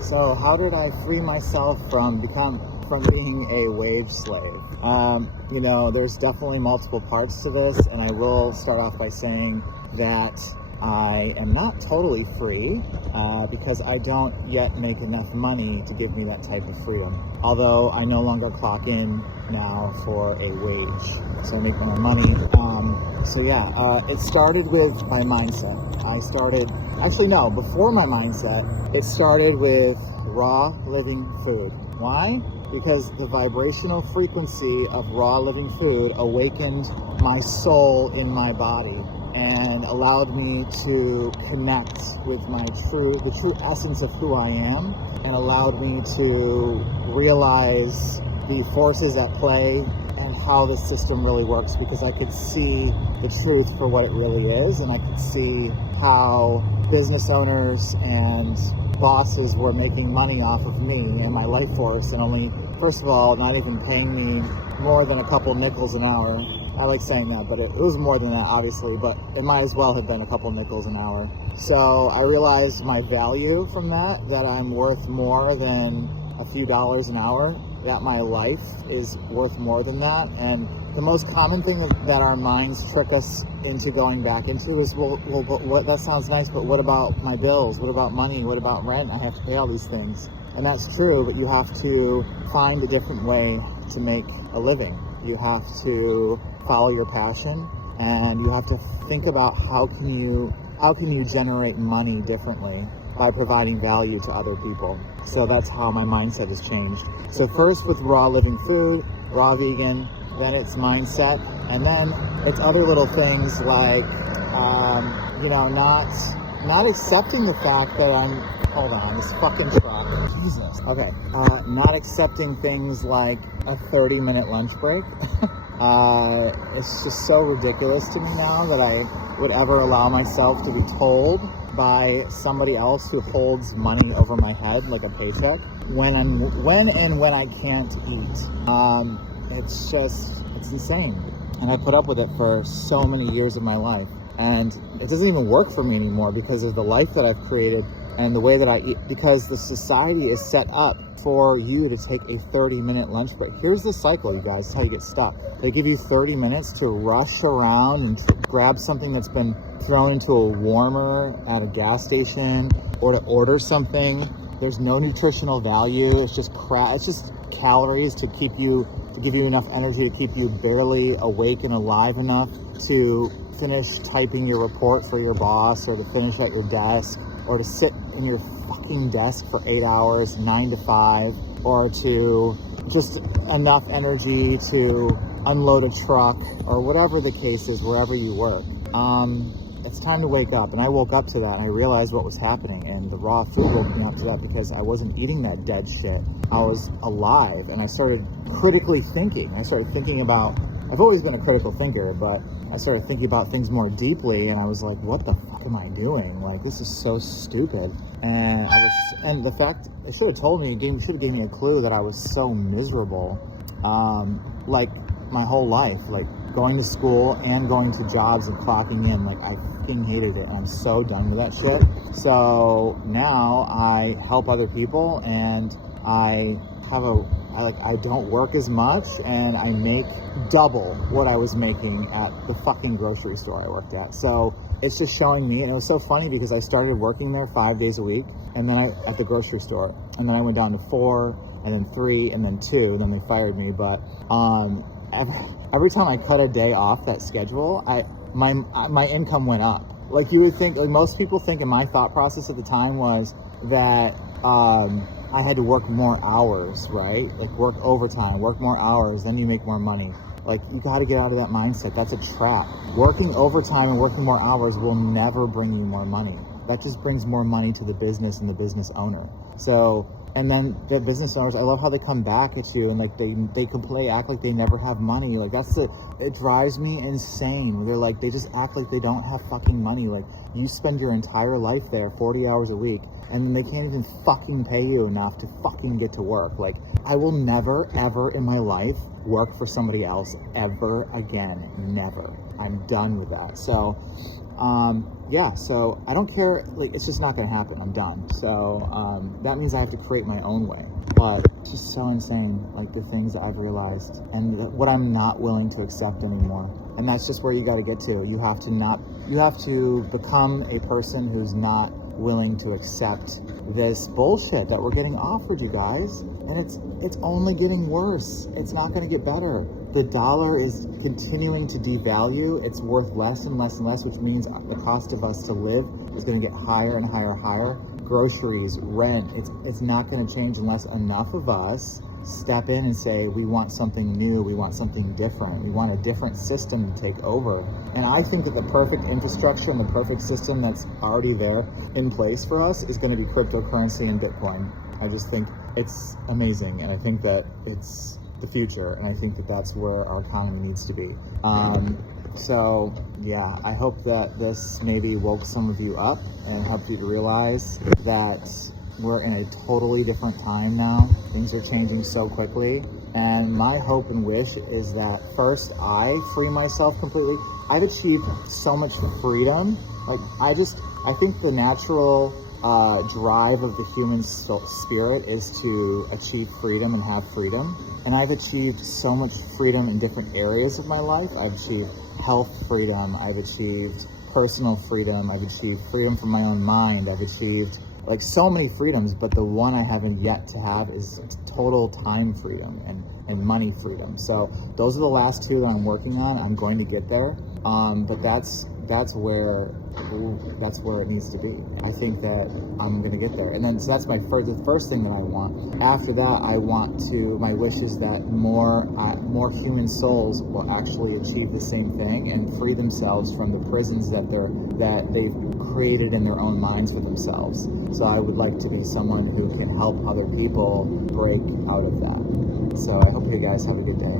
So how did I free myself from being a wage slave? There's definitely multiple parts to this, and I will start off by saying that I am not totally free because I don't yet make enough money to give me that type of freedom. Although I no longer clock in now for a wage, so I make my own money. It started with my mindset. Before my mindset, it started with raw living food. Why? Because the vibrational frequency of raw living food awakened my soul in my body and allowed me to connect with the true essence of who I am, and allowed me to realize the forces at play and how the system really works, because I could see the truth for what it really is, and I could see how business owners and bosses were making money off of me and my life force, and only, first of all, not even paying me more than a couple nickels an hour. I like saying that, but it was more than that, obviously, but it might as well have been a couple nickels an hour. So I realized my value from that I'm worth more than a few dollars an hour, that my life is worth more than that. And the most common thing that our minds trick us into going back into is, what, that sounds nice, but what about my bills? What about money? What about rent? I have to pay all these things. And that's true, but you have to find a different way to make a living. You have to follow your passion, and you have to think about how can you generate money differently by providing value to other people. So that's how my mindset has changed. So first with raw living food, raw vegan, then it's mindset, and then it's other little things like, not accepting the fact that hold on, this fucking truck. Jesus. Okay. Not accepting things like a 30-minute lunch break. It's just so ridiculous to me now that I would ever allow myself to be told by somebody else who holds money over my head like a paycheck when I can't eat. It's insane. And I put up with it for so many years of my life. And it doesn't even work for me anymore because of the life that I've created and the way that I eat, because the society is set up for you to take a 30-minute lunch break. Here's the cycle, you guys. That's how you get stuck. They give you 30 minutes to rush around and to grab something that's been thrown into a warmer at a gas station, or to order something. There's no nutritional value. It's just crap. It's just calories to give you enough energy to keep you barely awake and alive enough to finish typing your report for your boss, or to finish at your desk, or to sit in your fucking desk for 8 hours, 9 to 5, or to just enough energy to unload a truck, or whatever the case is, wherever you work. It's time to wake up. And I woke up to that, and I realized what was happening, and the raw food woke me up to that because I wasn't eating that dead shit. I was alive, and I started critically thinking. I started thinking about, I've always been a critical thinker, but I started thinking about things more deeply, and I was like, what the fuck am I doing? Like, this is so stupid. And the fact, it should have told me, should have given me a clue that I was so miserable, like my whole life, like going to school and going to jobs and clocking in. Like, I fucking hated it, and I'm so done with that shit. So now I help other people, and I don't work as much, and I make double what I was making at the fucking grocery store I worked at. So it's just showing me, and it was so funny because I started working there 5 days a week, and then at the grocery store, and then I went down to 4, and then 3, and then 2, and then they fired me. But every time I cut a day off that schedule, my income went up. Like, you would think, like most people think, in my thought process at the time was that I had to work more hours, right? Like, work overtime, work more hours, then you make more money. Like, you got to get out of that mindset. That's a trap. Working overtime and working more hours will never bring you more money. That just brings more money to the business and the business owner. So, and then the business owners, I love how they come back at you and like they complain, act like they never have money. Like, it drives me insane. They're like, they just act like they don't have fucking money. Like, you spend your entire life there, 40 hours a week, and they can't even fucking pay you enough to fucking get to work. Like, I will never, ever in my life work for somebody else ever again. Never. I'm done with that. So Yeah, so I don't care, like, it's just not gonna happen. I'm done. So that means I have to create my own way. But it's just so insane, like the things that I've realized and what I'm not willing to accept anymore. And that's just where you got to get to. You have to become a person who's not willing to accept this bullshit that we're getting offered, you guys. And it's only getting worse. It's not going to get better. The dollar is continuing to devalue. It's worth less and less and less, which means the cost of us to live is going to get higher and higher and higher. Groceries, rent, it's not going to change unless enough of us step in and say, we want something new, we want something different, we want a different system to take over. And I think that the perfect infrastructure and the perfect system that's already there in place for us is going to be cryptocurrency and Bitcoin. I just think it's amazing, and I think that it's the future, and I think that that's where our economy needs to be. So yeah, I hope that this maybe woke some of you up and helped you to realize that we're in a totally different time now. Things are changing so quickly. And my hope and wish is that first I free myself completely. I've achieved so much freedom. Like I think the natural drive of the human spirit is to achieve freedom and have freedom. And I've achieved so much freedom in different areas of my life. I've achieved health freedom. I've achieved personal freedom. I've achieved freedom from my own mind. I've achieved like so many freedoms, but the one I haven't yet to have is total time freedom and money freedom. So those are the last two that I'm working on. I'm going to get there. But that's where it needs to be. I think that I'm gonna get there, and then so that's the first thing that I want. After that, my wish is that more human souls will actually achieve the same thing and free themselves from the prisons that they've created in their own minds for themselves. So I would like to be someone who can help other people break out of that. So I hope you guys have a good day.